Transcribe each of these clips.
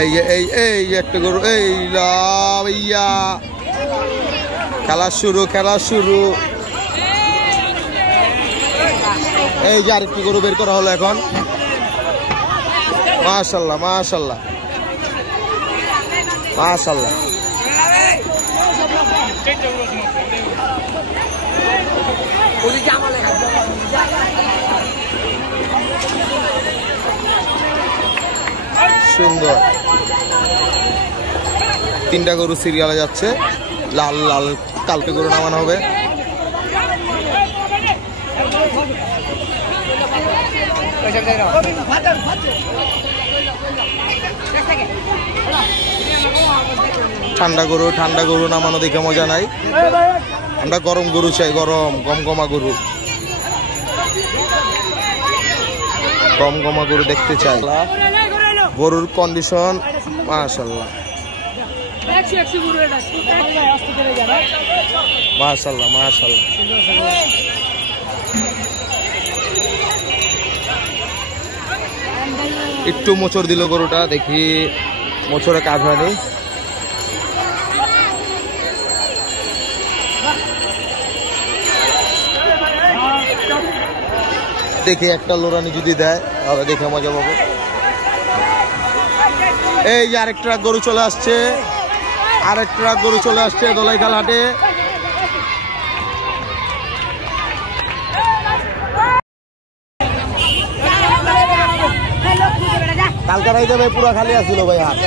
এই একটা গরু, এই ভাইয়া খেলা শুরু। এই যে আরেকটি গরু বের করা হলো এখন। মাশাআল্লাহ মাশাআল্লাহ মাশাআল্লাহ। সুন্দর, তিনটা গরু সিরিয়ালে যাচ্ছে। লাল লাল কালকে গরু নামানো হবে। ঠান্ডা গরু নামানো দেখে মজা নাই। আমরা গরম গরু চাই, গমগমা গরু দেখতে চাই। গরুর কন্ডিশন মাশাআল্লাহ মাশাআল্লাহ মাশাআল্লাহ। একটু মোচড় দিল গরুটা, দেখি মোচড়ে কাজ হয়নি। দেখি একটা লোরানি যদি দেয় তাহলে দেখে মজা পাবো। এই যে আরেক ট্রাক গরু চলে আসছে, দোলাইখাল হাটে। কালকারাই যাবে, পুরা খালি আসছিল ভাই হাট।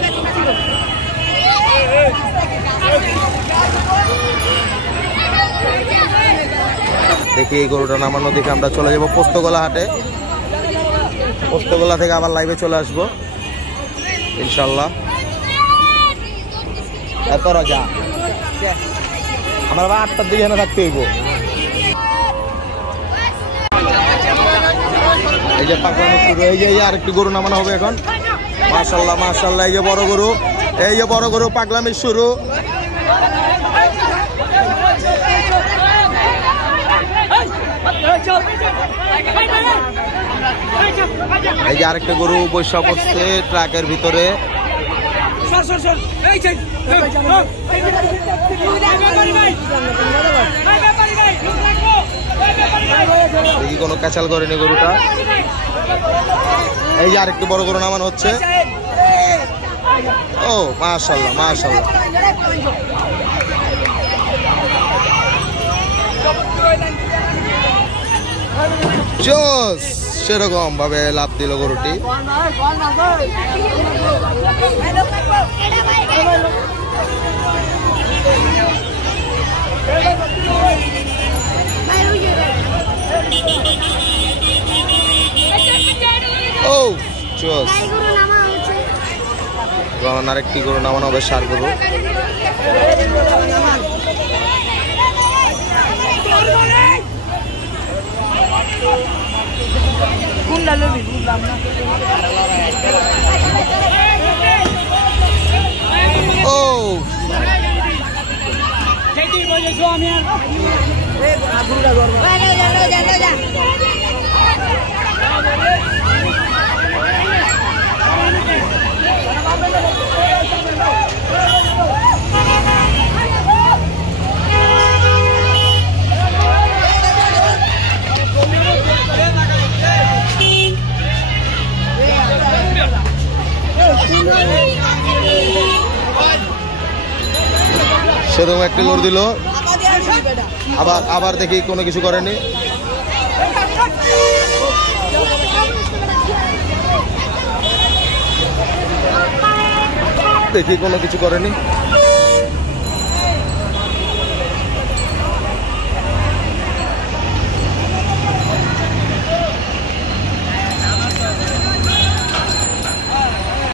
দেখি এই গরুটা নামানো দেখে আমরা চলে যাবো পোস্তগোলা হাটে। পোস্তগোলা থেকে আবার লাইভে চলে আসবো ইনশাল্লাহ। এত রাজা আমার আবার 8টার দিকে এখানে থাকতে হইব। এই যে পাকড়ানো শুরু, এই যে আরেকটি গরু নামানো হবে এখন। মাশাআল্লাহ মাশাআল্লাহ। এই যে বড় গরু পাগলামি শুরু। এই যে আরেকটা গরু বৈশা পড়ছে ট্রাকের ভিতরে। দেখি কোনো ক্যাচাল করেনি গরুটা। এই যে আরেকটু বড় গরু নামানো হচ্ছে। ও মাশাআল্লাহ মাশাআল্লাহ। জোস, সেরকম ভাবে লাভ দিল গরুটি। ও জোস, আরেকটি গরু নামানো হবে, সার গরু। ও সেরকম একটা লোড দিল, আবার দেখি কোনো কিছু করেনি। দেখি কোনো কিছু করেনি।